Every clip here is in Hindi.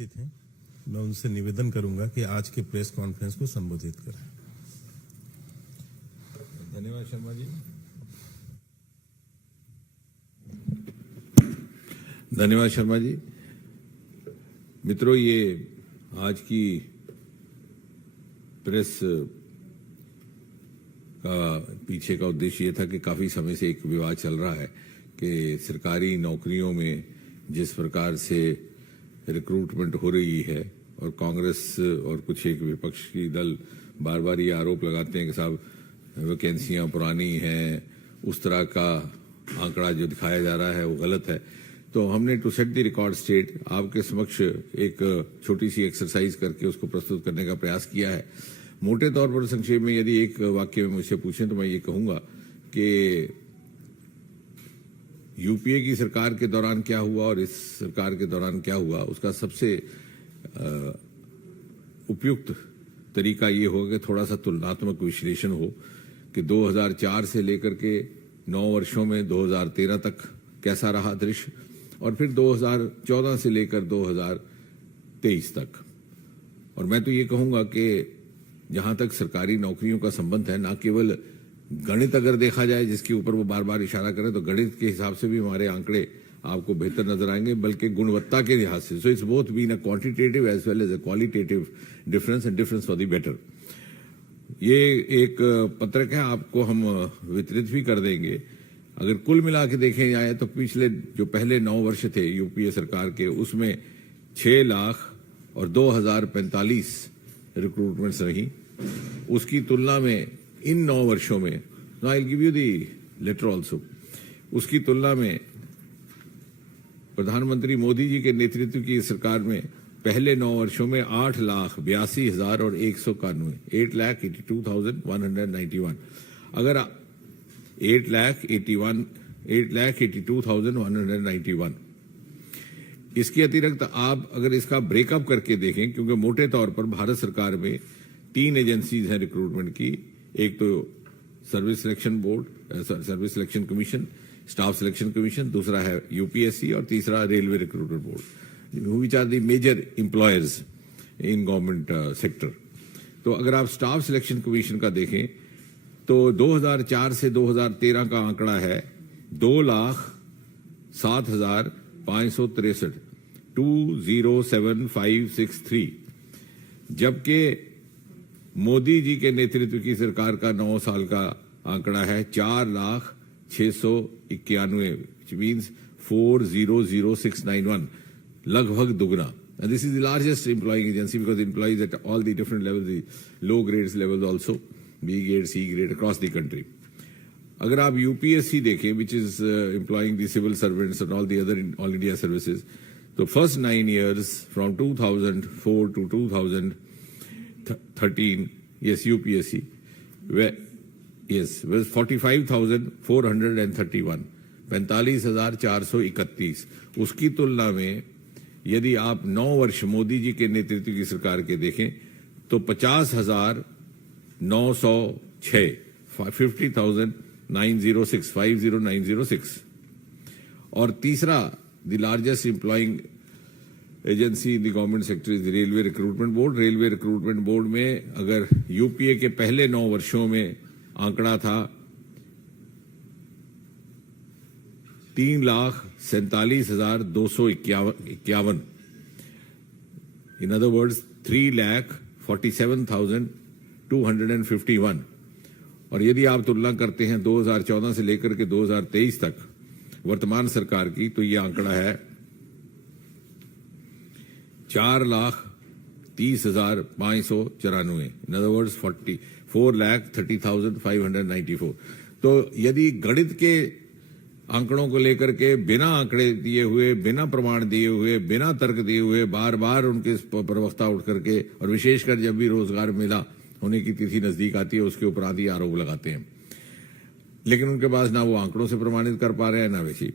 उपस्थित हैं, मैं उनसे निवेदन करूंगा कि आज के प्रेस कॉन्फ्रेंस को संबोधित करें। धन्यवाद शर्मा जी। धन्यवाद शर्मा जी। मित्रों, ये आज की प्रेस का पीछे का उद्देश्य ये था कि काफी समय से एक विवाद चल रहा है कि सरकारी नौकरियों में जिस प्रकार से रिक्रूटमेंट हो रही है और कांग्रेस और कुछ एक विपक्षी दल बार बार ये आरोप लगाते हैं कि साहब वैकेंसियां पुरानी हैं, उस तरह का आंकड़ा जो दिखाया जा रहा है वो गलत है। तो हमने to set the record straight आपके समक्ष एक छोटी सी एक्सरसाइज करके उसको प्रस्तुत करने का प्रयास किया है। मोटे तौर पर संक्षेप में यदि एक वाक्य में मुझसे पूछें तो मैं ये कहूंगा कि यूपीए की सरकार के दौरान क्या हुआ और इस सरकार के दौरान क्या हुआ, उसका सबसे उपयुक्त तरीका ये होगा कि थोड़ा सा तुलनात्मक विश्लेषण हो कि 2004 से लेकर के 9 वर्षों में 2013 तक कैसा रहा दृश्य और फिर 2014 से लेकर 2023 तक। और मैं तो ये कहूंगा कि जहां तक सरकारी नौकरियों का संबंध है, ना केवल गणित अगर देखा जाए जिसके ऊपर वो बार बार इशारा करें तो गणित के हिसाब से भी हमारे आंकड़े आपको बेहतर नजर आएंगे, बल्कि गुणवत्ता के लिहाज से। So it's both been a quantitative as well as a qualitative difference and difference for the better. ये एक पत्रक है, आपको हम वितरित भी कर देंगे। अगर कुल मिला के देखे जाए तो पिछले जो पहले 9 वर्ष थे यूपीए सरकार के, उसमें 6 लाख और 2045 रिक्रूटमेंट्स रही। उसकी तुलना में इन 9 वर्षों में, I will give you the letter also, उसकी तुलना में प्रधानमंत्री मोदी जी के नेतृत्व की सरकार में पहले 9 वर्षों में 8,82,191 8,82,191। अगर 8,82,191 इसके अतिरिक्त आप अगर इसका ब्रेकअप करके देखें, क्योंकि मोटे तौर पर भारत सरकार में 3 एजेंसीज हैं रिक्रूटमेंट की। एक तो service selection board, service selection commission, staff selection commission, दूसरा है यूपीएससी और तीसरा railway recruitment board, which are the major employers in government sector. तो अगर आप स्टाफ सिलेक्शन कमीशन का देखें तो 2004 से 2013 का आंकड़ा है 2,07,563 2,07,563, जबकि मोदी जी के नेतृत्व की सरकार का 9 साल का आंकड़ा है 4,06,91, which means 4,00691, लगभग दुगना। And this is the largest employing agency because it employs at all the different levels, the low grades levels also, B grade, C grade, across the country. अगर आप यूपीएससी देखें, which is employing the civil servants and all the other all India services, तो first 9 years from 2004 to 2013, yes, UPSC, yes, was 45,431, 45,431। उसकी तुलना में यदि आप 9 वर्ष मोदी जी के नेतृत्व की सरकार के देखें तो 50,906, 50,906। और तीसरा the largest employing agency in the government sector is the railway recruitment board. Railway recruitment board में अगर यूपीए के पहले 9 वर्षों में आंकड़ा था 3,47,251, इन अदर वर्ड्स 3,47,251। और यदि आप तुलना करते हैं 2014 से लेकर के 2023 तक वर्तमान सरकार की, तो ये आंकड़ा है 4,30,594, इन अदर वर्ड्स 4,30,594। तो यदि गणित के आंकड़ों को लेकर के बिना आंकड़े दिए हुए, बिना प्रमाण दिए हुए, बिना तर्क दिए हुए बार बार उनके प्रवक्ता उठ करके, और विशेषकर जब भी रोजगार मेला होने की तिथि नजदीक आती है उसके ऊपर आदि आरोप लगाते हैं, लेकिन उनके पास ना वो आंकड़ों से प्रमाणित कर पा रहे हैं ना वैसी।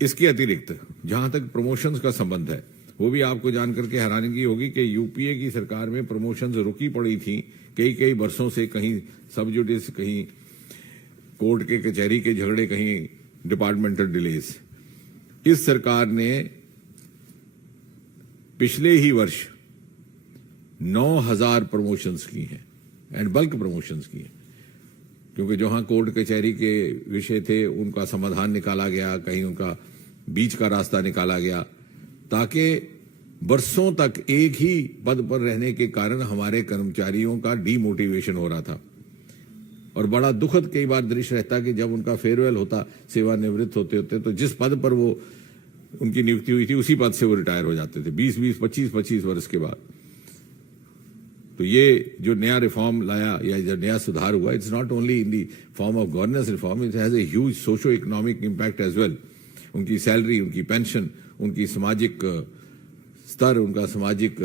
इसके अतिरिक्त जहां तक प्रमोशंस का संबंध है, वो भी आपको जानकर के हैरानगी होगी कि यूपीए की सरकार में प्रमोशंस रुकी पड़ी थी कई वर्षों से, कहीं सब जुडिस, कहीं कोर्ट के कचहरी के झगड़े, कहीं डिपार्टमेंटल डिलेज। इस सरकार ने पिछले ही वर्ष 9,000 प्रमोशंस की हैं एंड बल्क प्रमोशंस की हैं, क्योंकि जहां कोर्ट कचहरी के विषय थे उनका समाधान निकाला गया, कहीं उनका बीच का रास्ता निकाला गया, ताकि बरसों तक एक ही पद पर रहने के कारण हमारे कर्मचारियों का डीमोटिवेशन हो रहा था। और बड़ा दुखद कई बार दृश्य रहता कि जब उनका फेयरवेल होता, सेवानिवृत्त होते होते, तो जिस पद पर वो उनकी नियुक्ति हुई थी उसी पद से वो रिटायर हो जाते थे 20-20, 25-25 वर्ष के बाद। तो ये जो नया रिफॉर्म लाया या जो नया सुधार हुआ, it's not only in the form of governance reform, it has a huge socio economic impact as well. उनकी सैलरी, उनकी पेंशन, उनकी सामाजिक स्तर, उनका सामाजिक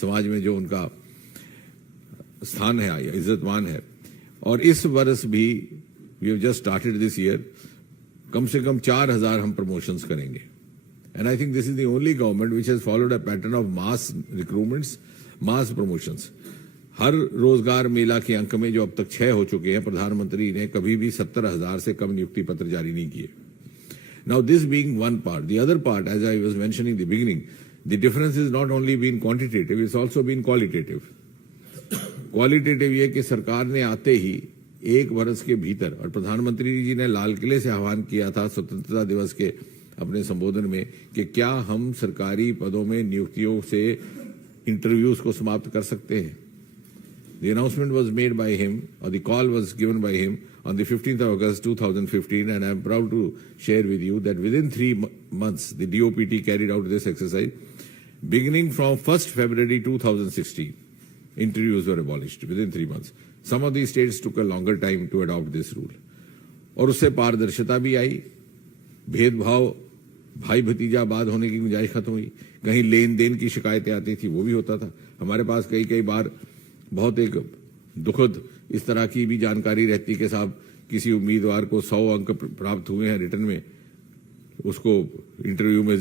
समाज में जो उनका स्थान है या इज्जतमान है। और इस वर्ष भी we have just started this year, कम से कम 4,000 हम प्रमोशंस करेंगे। And I think this is the only government which has followed a pattern of mass recruitments, mass promotions. हर रोजगार मेला के अंक में जो अब तक 6 हो चुके हैं, प्रधानमंत्री ने कभी भी 70,000 से कम नियुक्ति पत्र जारी नहीं किए। Now this being one part, the other part, as I was mentioning in the beginning, the difference is not only been quantitative, it's also been qualitative. Qualitative ये कि सरकार ने आते ही एक वर्ष के भीतर, और प्रधानमंत्री जी ने लाल किले से आह्वान किया था स्वतंत्रता दिवस के अपने संबोधन में कि क्या हम सरकारी पदों में नियुक्तियों से इंटरव्यूज को समाप्त कर सकते हैं। The announcement was made by him, or the call was given by him on the 15th of August 2015, and I am proud to share with you that within 3 months, the DOPT carried out this exercise. Beginning from 1st February 2016, interviews were abolished within 3 months. Some of these states took a longer time to adopt this rule. और उससे पारदर्शिता भी आई, भेदभाव भाई भतीजावाद होने की गुंजाइश खत्म हुई। कहीं लेन देन की शिकायतें आती थी, वो भी होता था। हमारे पास कई बार बहुत एक दुखद इस तरह की भी जानकारी रहती कि साहब किसी उम्मीदवार को 100 अंक प्राप्त हुए हैं रिटर्न में, उसको इंटरव्यू में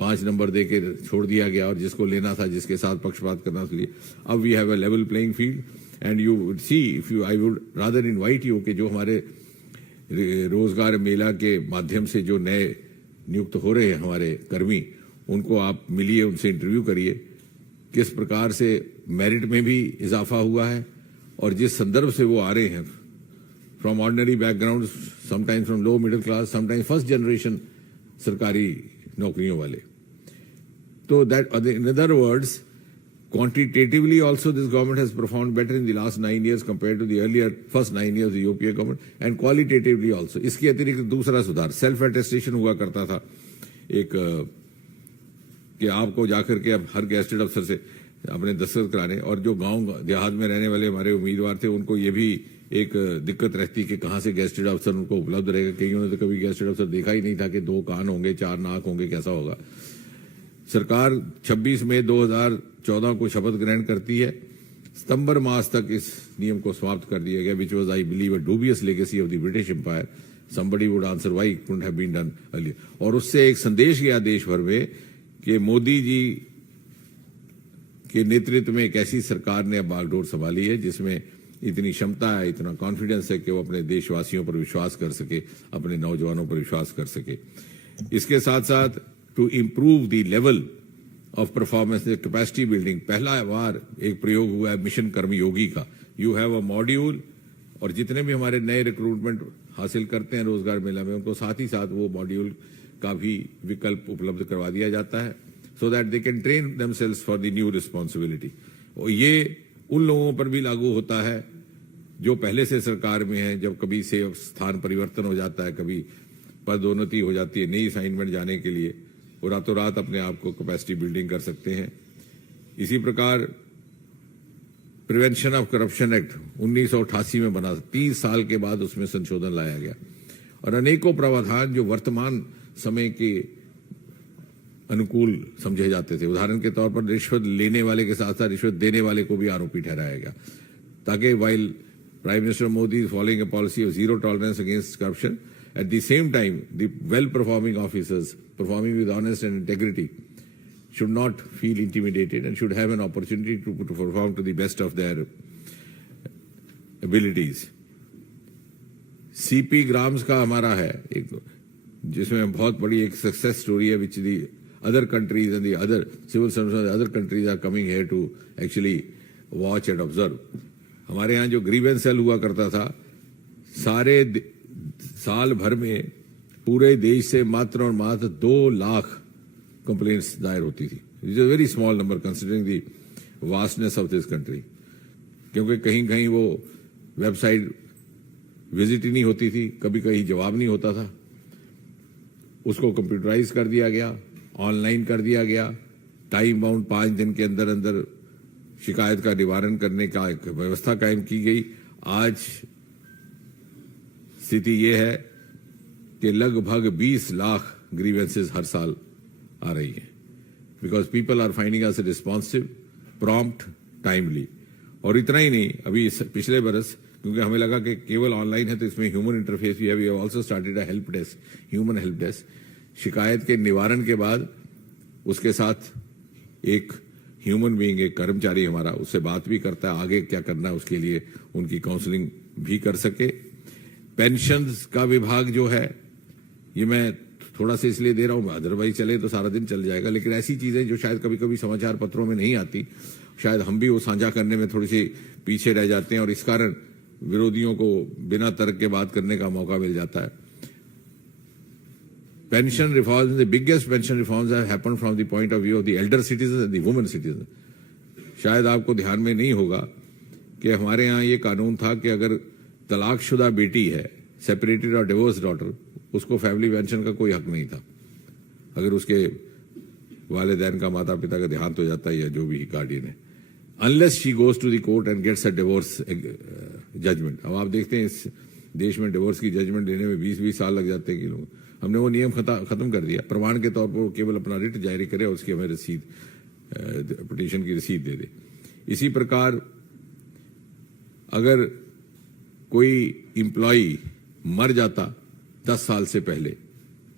5 नंबर दे के छोड़ दिया गया, और जिसको लेना था, जिसके साथ पक्षपात करना था। अब we have a level playing field and you would see, if you, I would rather invite you कि जो हमारे रोजगार मेला के माध्यम से जो नए नियुक्त हो रहे हैं हमारे कर्मी, उनको आप मिलिए, उनसे इंटरव्यू करिए, किस प्रकार से मेरिट में भी इजाफा हुआ है, और जिस संदर्भ से वो आ रहे हैं, from ordinary background, sometimes from low middle class, sometimes first generation सरकारी नौकरियों वाले। तो that, in other words, quantitatively also this government has performed better in the last 9 years compared to the earlier first 9 years of the UPA government, and qualitatively also. इसके अतिरिक्त दूसरा सुधार, सेल्फ अटेस्टेशन हुआ करता था एक, कि आपको जाकर के अब हर गेस्टेड अफसर से अपने दस्तखत कराने, और जो गांव देहात में रहने वाले हमारे उम्मीदवार थे उनको ये भी एक दिक्कत रहती कि कहाँ से गेस्टेड अफसर उनको उपलब्ध रहेगा। कईयों ने तो कभी गेस्टेड अफसर देखा ही नहीं था कि 2 कान होंगे, 4 नाक होंगे, कैसा होगा। सरकार 26 मई 2014 को शपथ ग्रहण करती है। सितंबर मास तक इस नियम को समाप्त कर दिया गया, which was I believe a dubious legacy of the British Empire. Somebody would answer why it couldn't have been done earlier. और उससे एक संदेश गया देश भर में कि मोदी जी के नेतृत्व में एक ऐसी सरकार ने अब बागडोर संभाली है जिसमें इतनी क्षमता है, इतना कॉन्फिडेंस है कि वो अपने देशवासियों पर विश्वास कर सके, अपने नौजवानों पर विश्वास कर सके। इसके साथ साथ to improve the level of performance, capacity building, पहला बार एक प्रयोग हुआ है मिशन कर्मयोगी का। यू हैव अ मॉड्यूल, और जितने भी हमारे नए रिक्रूटमेंट हासिल करते हैं रोजगार मेला में, उनको साथ ही साथ वो मॉड्यूल का भी विकल्प उपलब्ध करवा दिया जाता है, so that they can train themselves for the new responsibility. और ये उन लोगों पर भी लागू होता है जो पहले से सरकार में है। जब कभी से स्थान परिवर्तन हो जाता है, कभी पदोन्नति हो जाती है नई असाइनमेंट जाने के लिए, और रातों रात अपने आप को कैपेसिटी बिल्डिंग कर सकते हैं। इसी प्रकार प्रिवेंशन ऑफ करप्शन एक्ट 1988 में बना, 30 साल के बाद उसमें संशोधन लाया गया, और अनेकों प्रावधान जो वर्तमान समय के अनुकूल समझे जाते थे। उदाहरण के तौर पर रिश्वत लेने वाले के साथ साथ रिश्वत देने वाले को भी आरोपी ठहराया गया, ताकि while prime minister Modi is following a policy of zero tolerance against corruption, at the same time the well performing officers performing with honest and integrity should not feel intimidated and should have an opportunity to perform to the best of their abilities. CP grams का हमारा है एक, जिसमें बहुत बड़ी एक सक्सेस स्टोरी है, विच दी other countries and the other civil servants of the other countries are coming here to actually watch and observe. हमारे यहाँ जो ग्रीवेंस सेल हुआ करता था, सारे साल भर में पूरे देश से मात्र और मात्र 2 लाख कंप्लेंट्स दायर होती थी. It is a very small number considering the vastness of this country. क्योंकि कहीं कहीं वो वेबसाइट विजिट ही नहीं होती थी, कभी कहीं जवाब नहीं होता था. उसको कंप्यूटराइज कर दिया गया, ऑनलाइन कर दिया गया, टाइम बाउंड 5 दिन के अंदर अंदर शिकायत का निवारण करने का एक व्यवस्था कायम की गई. आज स्थिति ये है कि लगभग 20 लाख ग्रीवेंसेस हर साल आ रही हैं, because people are finding us responsive, prompt, timely. और इतना ही नहीं, अभी पिछले बरस क्योंकि हमें लगा कि केवल ऑनलाइन है तो इसमें ह्यूमन इंटरफेस भी है, we have also started a help desk, human help desk. शिकायत के निवारण के बाद उसके साथ एक ह्यूमन बीइंग, एक कर्मचारी हमारा उससे बात भी करता है, आगे क्या करना है उसके लिए उनकी काउंसलिंग भी कर सके. पेंशन का विभाग जो है, ये मैं थोड़ा सा इसलिए दे रहा हूं, अदरवाइज चले तो सारा दिन चल जाएगा, लेकिन ऐसी चीजें जो शायद कभी कभी समाचार पत्रों में नहीं आती, शायद हम भी वो साझा करने में थोड़ी सी पीछे रह जाते हैं और इस कारण विरोधियों को बिना तर्क के बात करने का मौका मिल जाता है. Pension reforms, the biggest pension reforms have happened from the point of view of the Elder citizen and the women citizen. शायद आपको ध्यान में नहीं होगा कि हमारे यहाँ ये कानून था कि अगर तलाकशुदा बेटी है, सेपरेटेड और डिवोर्स डॉटर, उसको फैमिली पेंशन का कोई हक नहीं था. अगर उसके वालिदैन का, माता पिता का देहांत हो जाता है या जो भी गार्डियन है, unless she goes to the court and gets a divorce judgment. अब आप देखते हैं इस देश में डिवोर्स की जजमेंट लेने में 20-20 साल लग जाते हैं कि लोग. हमने वो नियम खत्म कर दिया. प्रमाण के तौर पर वो केवल अपना रिट जारी करे और उसकी हमें रसीद, पिटीशन की रसीद दे दे. इसी प्रकार अगर कोई एम्प्लॉय मर जाता 10 साल से पहले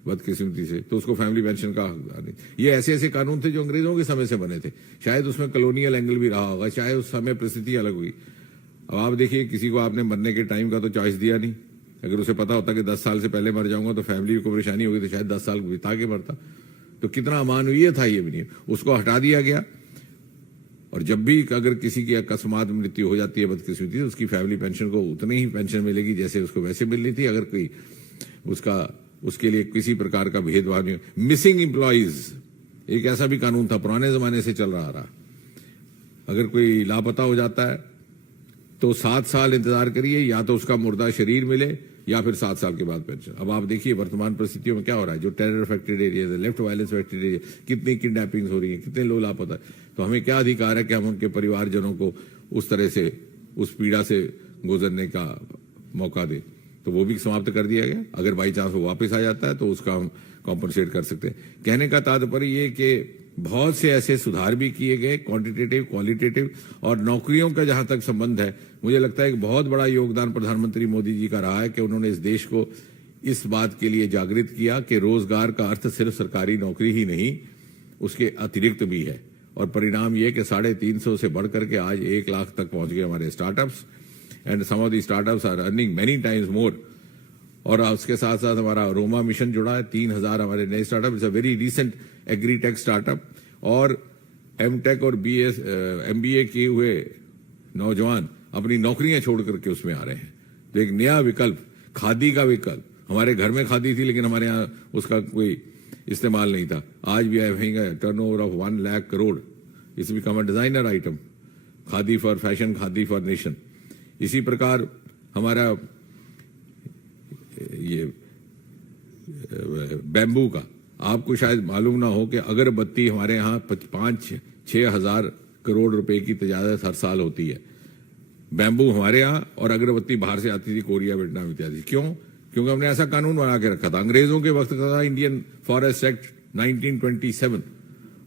बदकिस्मती से, तो उसको फैमिली पेंशन का हकदार नहीं. ये ऐसे ऐसे कानून थे जो अंग्रेजों के समय से बने थे. शायद उसमें कॉलोनियल एंगल भी रहा होगा, चाहे उस समय परिस्थिति अलग हुई. अब आप देखिए, किसी को आपने मरने के टाइम का तो चॉइस दिया नहीं. अगर उसे पता होता कि 10 साल से पहले मर जाऊंगा तो फैमिली को परेशानी होगी, तो शायद 10 साल बिता के मरता. तो कितना अमानवीय था ये भी नहीं, उसको हटा दिया गया. और जब भी अगर किसी की अकस्मात मृत्यु हो जाती है बदकिस्मती, तो उसकी फैमिली पेंशन को उतनी ही पेंशन मिलेगी जैसे उसको वैसे मिलनी थी. अगर कोई उसके लिए किसी प्रकार का भेदभाव नहीं. मिसिंग एम्प्लॉइज एक ऐसा भी कानून था, पुराने जमाने से चल रहा. अगर कोई लापता हो जाता है तो 7 साल इंतजार करिए, या तो उसका मुर्दा शरीर मिले या फिर 7 साल के बाद पेंशन. अब आप देखिए वर्तमान परिस्थितियों में क्या हो रहा है. जो टेरर अफेक्टेड एरिया है, लेफ्ट वायलेंस अफेक्टेड एरिया, कितनी किडनैपिंग्स हो रही है, कितने लोग लापता है. तो हमें क्या अधिकार है कि हम उनके परिवारजनों को उस तरह से उस पीड़ा से गुजरने का मौका दें. तो वो भी समाप्त कर दिया गया. अगर बाई चांस वो वापस आ जाता है तो उसका हम कॉम्पनसेट कर सकते हैं. कहने का तात्पर्य ये कि बहुत से ऐसे सुधार भी किए गए, क्वांटिटेटिव, क्वालिटेटिव. और नौकरियों का जहां तक संबंध है, मुझे लगता है एक बहुत बड़ा योगदान प्रधानमंत्री मोदी जी का रहा है कि उन्होंने इस देश को इस बात के लिए जागृत किया कि रोजगार का अर्थ सिर्फ सरकारी नौकरी ही नहीं, उसके अतिरिक्त भी है. और परिणाम ये कि 350 से बढ़कर के आज 1 लाख तक पहुंच गए हमारे startups. And some of the startups are earning many times more. और उसके साथ साथ हमारा रोमा मिशन जुड़ा है, 3000 हमारे नए startup. It's a very recent agritech startup. और एमटेक और MBA किए हुए नौजवान अपनी नौकरियां छोड़ करके उसमें आ रहे हैं. तो एक नया विकल्प, खादी का विकल्प. हमारे घर में खादी थी लेकिन हमारे यहाँ उसका कोई इस्तेमाल नहीं था. आज भी है turnover of 1 lakh crore. It's become a designer item. Khadi for fashion, khadi for nation. इसी प्रकार हमारा ये बैम्बू का, आपको शायद मालूम ना हो कि अगरबत्ती हमारे यहाँ 5-6 हजार करोड़ रुपए की तजारत हर साल होती है. बैम्बू हमारे यहाँ और अगरबत्ती बाहर से आती थी, कोरिया, वियतनाम इत्यादि. क्यों? क्योंकि हमने ऐसा कानून बना के रखा था. अंग्रेजों के वक्त का था इंडियन फॉरेस्ट एक्ट 1927.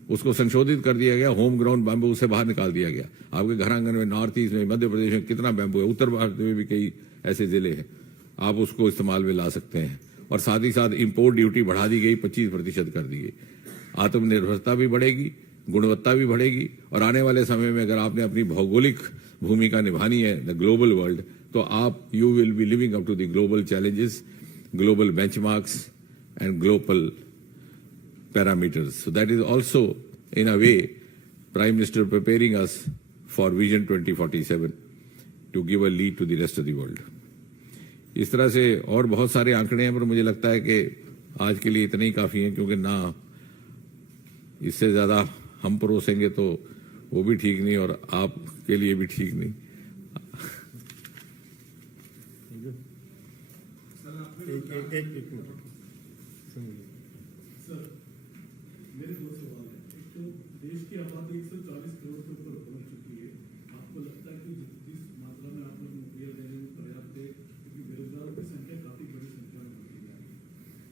उसको संशोधित कर दिया गया. होम ग्राउंड बैम्बू से बाहर निकाल दिया गया. आपके घर आंगन में नॉर्थ ईस्ट में, मध्य प्रदेश में कितना बैम्बू है. उत्तर भारत में भी कई ऐसे जिले हैं, आप उसको इस्तेमाल में ला सकते हैं. और साथ ही साथ इंपोर्ट ड्यूटी बढ़ा दी गई, 25% कर दी गई. आत्मनिर्भरता भी बढ़ेगी, गुणवत्ता भी बढ़ेगी. और आने वाले समय में अगर आपने अपनी भौगोलिक भूमिका निभानी है द ग्लोबल वर्ल्ड, तो आप you will be living up to the global challenges, global benchmarks and global parameters. So that is also, in a way, Prime Minister preparing us for Vision 2047 to give a lead to the rest of the world. इस तरह से और बहुत सारे आंकड़े हैं, पर मुझे लगता है कि आज के लिए इतने ही काफी हैं, क्योंकि ना इससे ज्यादा हम परोसेंगे तो वो भी ठीक नहीं और आपके लिए भी ठीक नहीं। मेरे दो सवाल हैं। एक तो देश की आबादी 140 करोड़ के ऊपर पहुंच चुकी है। आपको लगता है कि जिस मात्रा में आप लोग नौकरियां दे रहे हैं वो पर्याप्त है? क्योंकि बेरोजगारों की संख्या काफी बड़ी संख्या में बढ़ती जा रही है।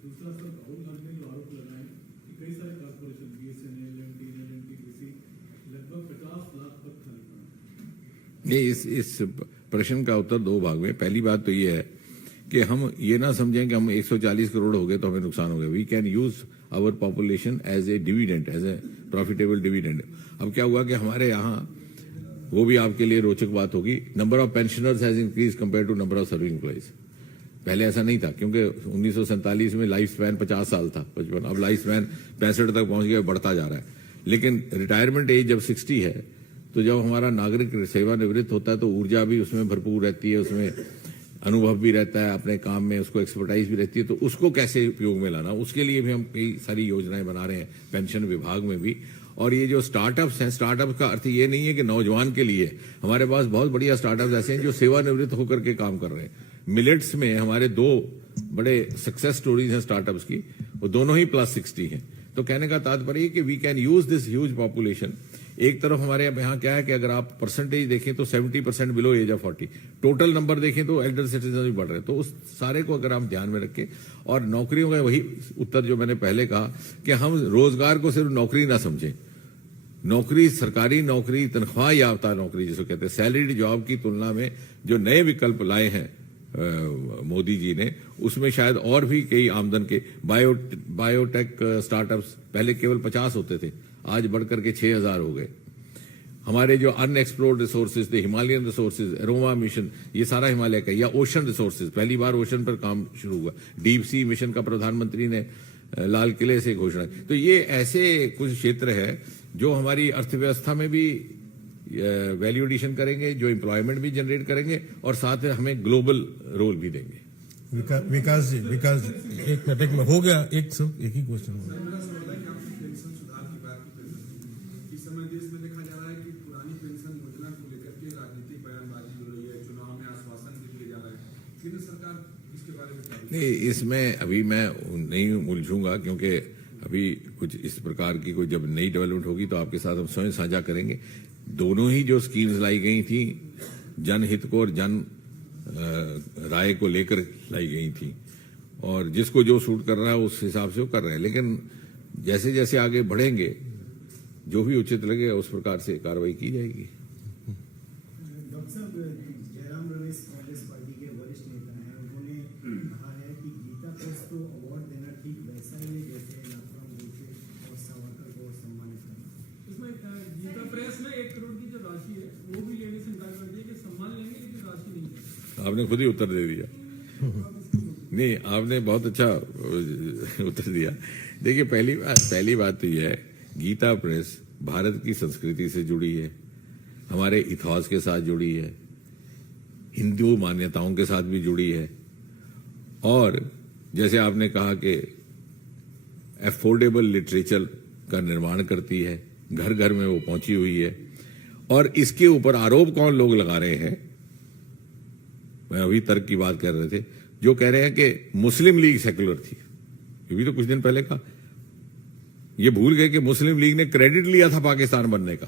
दूसरा, सर, राहुल गांधी ने जो आरोप लगाए कि कई सारे कॉर्पोरेशन BSNL, MTNL, NTPC लगभग 50 लाख पद खाली पड़े। नहीं, इस प्रश्न का उत्तर दो भाग में। पहली बात तो ये है कि हम ये ना समझें कि हम 140 करोड़ हो गए तो हमें नुकसान हो गया। We can use our population as a dividend, as a profitable dividend. अब क्या हुआ कि हमारे यहाँ, वो भी आपके लिए रोचक बात होगी, number of pensioners has increase compare to number of serving employees. पहले ऐसा नहीं था, क्योंकि 1947 में लाइफ स्पैन 50 साल था, 55। अब लाइफ स्पैन 65 तक पहुंच गया, बढ़ता जा रहा है। लेकिन रिटायरमेंट एज जब 60 है, तो जब हमारा नागरिक सेवानिवृत्त होता है तो ऊर्जा भी उसमें भरपूर रहती है, उसमें अनुभव भी रहता है अपने काम में, उसको एक्सपर्टाइज भी रहती है। तो उसको कैसे उपयोग में लाना, उसके लिए भी हम कई सारी योजनाएं बना रहे हैं पेंशन विभाग में भी। और ये जो स्टार्टअप्स हैं, स्टार्टअप का अर्थ ये नहीं है कि नौजवान के लिए। हमारे पास बहुत बढ़िया स्टार्टअप्स ऐसे हैं जो सेवानिवृत्त होकर के काम कर रहे हैं। मिलेट्स में हमारे 2 बड़े सक्सेस स्टोरीज हैं स्टार्टअप्स की, वो दोनों ही +60 हैं। तो कहने का तात्पर्य कि we can use this huge population. एक तरफ हमारे यहाँ क्या है कि अगर आप परसेंटेज देखें तो 70% below age of 40, total number देखें तो एल्डर सिटीजन भी बढ़ रहे हैं। तो उस सारे को अगर हम ध्यान में रखें, और नौकरियों का वही उत्तर जो मैंने पहले कहा कि हम रोजगार को सिर्फ नौकरी ना समझें। नौकरी, सरकारी नौकरी, तनख्वाह याफ्ता नौकरी जिसको कहते हैं, सैलरीड जॉब की तुलना में जो नए विकल्प लाए हैं मोदी जी ने, उसमें शायद और भी कई आमदन के बायोटेक स्टार्टअप्स पहले केवल 50 होते थे, आज बढ़कर के 6000 हो गए। हमारे जो अनएक्सप्लोर्ड रिसोर्सेज थे, हिमालयन रिसोर्सेज, एरोमा मिशन, ये सारा हिमालय का, या ओशन रिसोर्सेज, पहली बार ओशन पर काम शुरू हुआ। डीप सी मिशन का प्रधानमंत्री ने लाल किले से घोषणा। तो ये ऐसे कुछ क्षेत्र है जो हमारी अर्थव्यवस्था में भी वैल्यू एडिशन करेंगे, जो एम्प्लॉयमेंट भी जनरेट करेंगे, और साथ में हमें ग्लोबल रोल भी देंगे। विकास जी, एक मिनट हो गया, एक ही क्वेश्चन हो गया। इस समय देश में देखा जा रहा है कि पुरानी पेंशन योजना को लेकर के राजनीतिक बयानबाजी हो रही है, चुनाव में आश्वासन भी दिए जा रहे हैं। केंद्र सरकार इसके बारे में क्या? नहीं, इसमें अभी मैं नहीं उलझूंगा, क्योंकि अभी कुछ इस प्रकार की कोई जब नई डेवलपमेंट होगी तो आपके साथ हम स्वयं साझा करेंगे। दोनों ही जो स्कीम्स लाई गई थी, जनहित को और जन राय को लेकर लाई गई थी, और जिसको जो सूट कर रहा है उस हिसाब से वो कर रहे हैं। लेकिन जैसे जैसे आगे बढ़ेंगे, जो भी उचित लगे उस प्रकार से कार्रवाई की जाएगी। डॉक्टर साहब, जयराम रमेश कांग्रेस पार्टी के वरिष्ठ नेता हैं, उन्होंने कहा है कि गीता प्रेस को अवार्ड देना ठीक वैसा ही है जैसे नाथुराम गोडसे और सावरकर को सम्मानित करना। इसमें गीता प्रेस में 1 करोड़ की जो राशि है वो भी लेने से इनकार कर दिया कि सम्मान लेंगे लेकिन राशि नहीं है। आपने खुद ही उत्तर दे दिया। नहीं, आपने बहुत अच्छा उत्तर दिया। देखिए, पहली बात तो यह है, गीता प्रेस भारत की संस्कृति से जुड़ी है, हमारे इतिहास के साथ जुड़ी है, हिंदू मान्यताओं के साथ भी जुड़ी है, और जैसे आपने कहा कि अफोर्डेबल लिटरेचर का निर्माण करती है, घर घर में वो पहुंची हुई है। और इसके ऊपर आरोप कौन लोग लगा रहे हैं? मैं अभी तर्क की बात कर रहे थे, जो कह रहे हैं कि मुस्लिम लीग सेक्युलर थी। ये भी तो कुछ दिन पहले कहा। ये भूल गए कि मुस्लिम लीग ने क्रेडिट लिया था पाकिस्तान बनने का।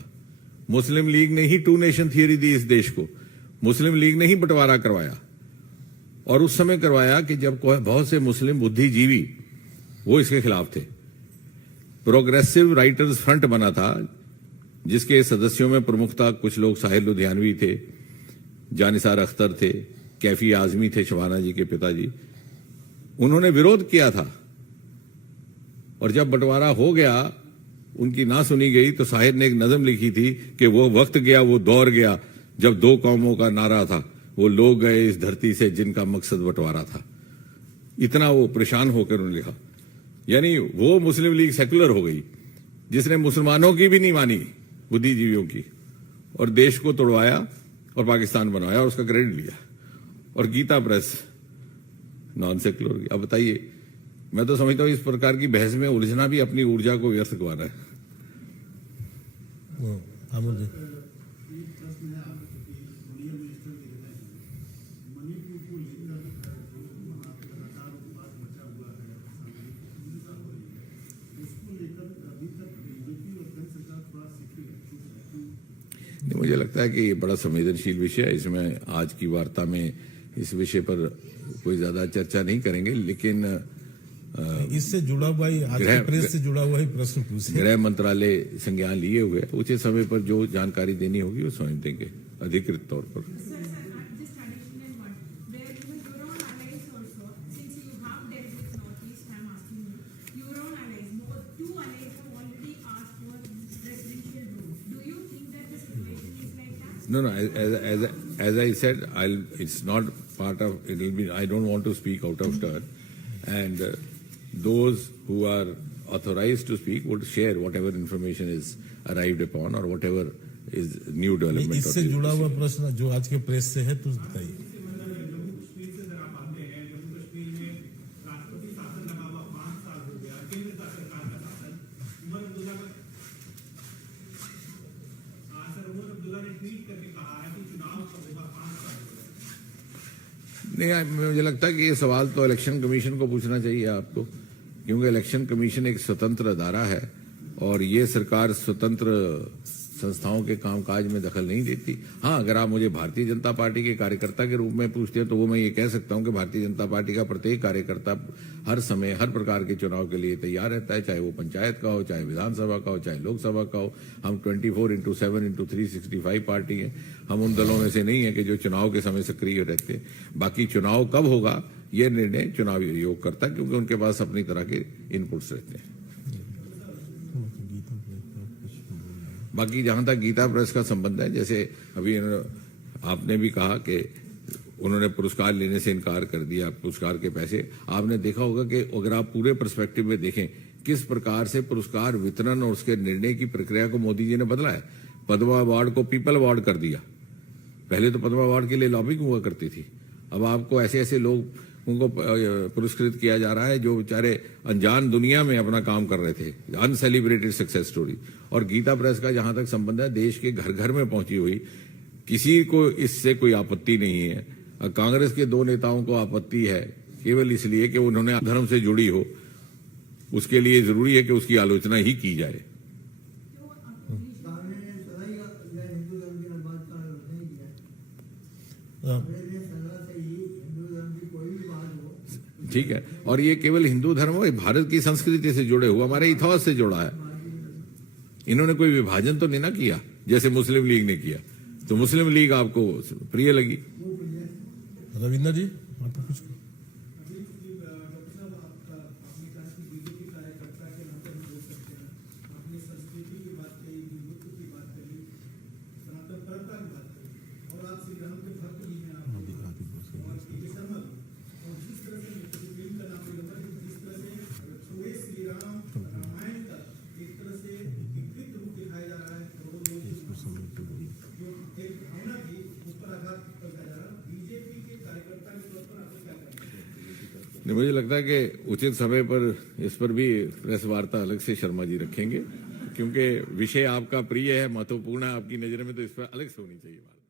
मुस्लिम लीग ने ही 2 नेशन थियरी दी इस देश को। मुस्लिम लीग ने ही बंटवारा करवाया, और उस समय करवाया कि जब बहुत से मुस्लिम बुद्धिजीवी वो इसके खिलाफ थे। प्रोग्रेसिव राइटर्स फ्रंट बना था, जिसके सदस्यों में प्रमुखता कुछ लोग साहिर लुधियानवी थे, जानिसार अख्तर थे, कैफी आजमी थे, शबाना जी के पिताजी। उन्होंने विरोध किया था, और जब बंटवारा हो गया, उनकी ना सुनी गई, तो साहिर ने एक नज़म लिखी थी कि वो वक्त गया, वो दौर गया, जब 2 कौमों का नारा था, वो लोग गए इस धरती से जिनका मकसद बंटवारा था। इतना वो परेशान होकर उन्होंने लिखा। यानी वो मुस्लिम लीग सेकुलर हो गई जिसने मुसलमानों की भी नहीं मानी, बुद्धिजीवियों की, और देश को तोड़वाया और पाकिस्तान बनाया और उसका क्रेडिट लिया। और गीता प्रेस नॉन सेकुलर हो गई। अब बताइए, मैं तो समझता हूं इस प्रकार की बहस में उलझना भी अपनी ऊर्जा को व्यर्थ करवाना है। आमोद जी, एक प्रश्न है आपको कि सोनिया मिनिस्टर के हैं मणिपुर को लेकर जो वहाँ लगातार विवाद मचा हुआ है, हिंसा हो रही है, उसको लेकर अभी तक बीजेपी और केंद्र सरकार थोड़ा सीखी है। मुझे लगता है कि ये बड़ा संवेदनशील विषय है। इसमें आज की वार्ता में इस विषय पर कोई ज्यादा चर्चा नहीं करेंगे, लेकिन इससे जुड़ा हुआ ही आज के प्रेस से जुड़ा हुआ ही प्रश्न पूछे। गृह मंत्रालय संज्ञान लिए हुए है। उचित समय पर जो जानकारी देनी होगी वो स्वयं देंगे अधिकृत तौर पर। Sir, just additional one, where your own allies also, since you have dealt with Northeast, I am asking you, your own allies, two allies have already asked for presidential rule. Do you think that the situation is like that? No, as I said, it's not part of, it will be, I don't want to speak out of turn, and those who are authorized to speak would share whatever information is arrived upon or whatever is new development. इससे जुड़ा हुआ प्रश्न जो आज के प्रेस से है तो बताइए। जम्मू कश्मीर से अगर आप आते हैं, जम्मू कश्मीर में राष्ट्रपति शासन लगा हुआ 5 साल हो गया, केंद्र का सरकार का शासन। उमर अब्दुल्ला ने ट्वीट करके कहा है कि चुनाव कब होगा, 5 साल हो गए। नहीं, मुझे लगता है कि ये सवाल तो इलेक्शन कमीशन को पूछना चाहिए आपको, क्योंकि इलेक्शन कमीशन एक स्वतंत्र अदारा है और ये सरकार स्वतंत्र संस्थाओं के कामकाज में दखल नहीं देती। हाँ, अगर आप मुझे भारतीय जनता पार्टी के कार्यकर्ता के रूप में पूछते हैं तो वो मैं ये कह सकता हूं कि भारतीय जनता पार्टी का प्रत्येक कार्यकर्ता हर समय हर प्रकार के चुनाव के लिए तैयार रहता है, चाहे वो पंचायत का हो, चाहे विधानसभा का हो, चाहे लोकसभा का हो। हम 24/7/365 पार्टी है। हम उन दलों में से नहीं है कि जो चुनाव के समय सक्रिय रहते हैं। बाकी चुनाव कब होगा ये निर्णय चुनाव आयोग करता है, क्योंकि उनके पास अपनी तरह के इनपुट्स रहते हैं। बाकी जहां तक गीता प्रेस का संबंध है, जैसे अभी आपने भी कहा कि उन्होंने पुरस्कार लेने से इनकार कर दिया, पुरस्कार के पैसे, आपने देखा होगा कि अगर आप पूरे पर्सपेक्टिव में देखें किस प्रकार से पुरस्कार वितरण और उसके निर्णय की प्रक्रिया को मोदी जी ने बदला है। पद्मा अवार्ड को पीपल अवार्ड कर दिया। पहले तो पद्मा अवार्ड के लिए लॉबिंग हुआ करती थी, अब आपको ऐसे ऐसे लोग उनको पुरस्कृत किया जा रहा है जो बेचारे अनजान दुनिया में अपना काम कर रहे थे। अनसेलिब्रेटेड सक्सेस स्टोरी। और गीता प्रेस का जहां तक संबंध है, देश के घर घर में पहुंची हुई, किसी को इससे कोई आपत्ति नहीं है। कांग्रेस के 2 नेताओं को आपत्ति है केवल इसलिए कि उन्होंने धर्म से जुड़ी हो, उसके लिए जरूरी है कि उसकी आलोचना ही की जाए। ठीक है, और ये केवल हिंदू धर्म हो, भारत की संस्कृति से जुड़े हुआ, हमारे इतिहास से जुड़ा है। इन्होंने कोई विभाजन तो नहीं ना किया जैसे मुस्लिम लीग ने किया, तो मुस्लिम लीग आपको प्रिय लगी। रविंद्र जी, आपको कुछ मुझे लगता है कि उचित समय पर इस पर भी प्रेस वार्ता अलग से शर्मा जी रखेंगे, क्योंकि विषय आपका प्रिय है, महत्वपूर्ण है आपकी नजर में, तो इस पर अलग से होनी चाहिए बात।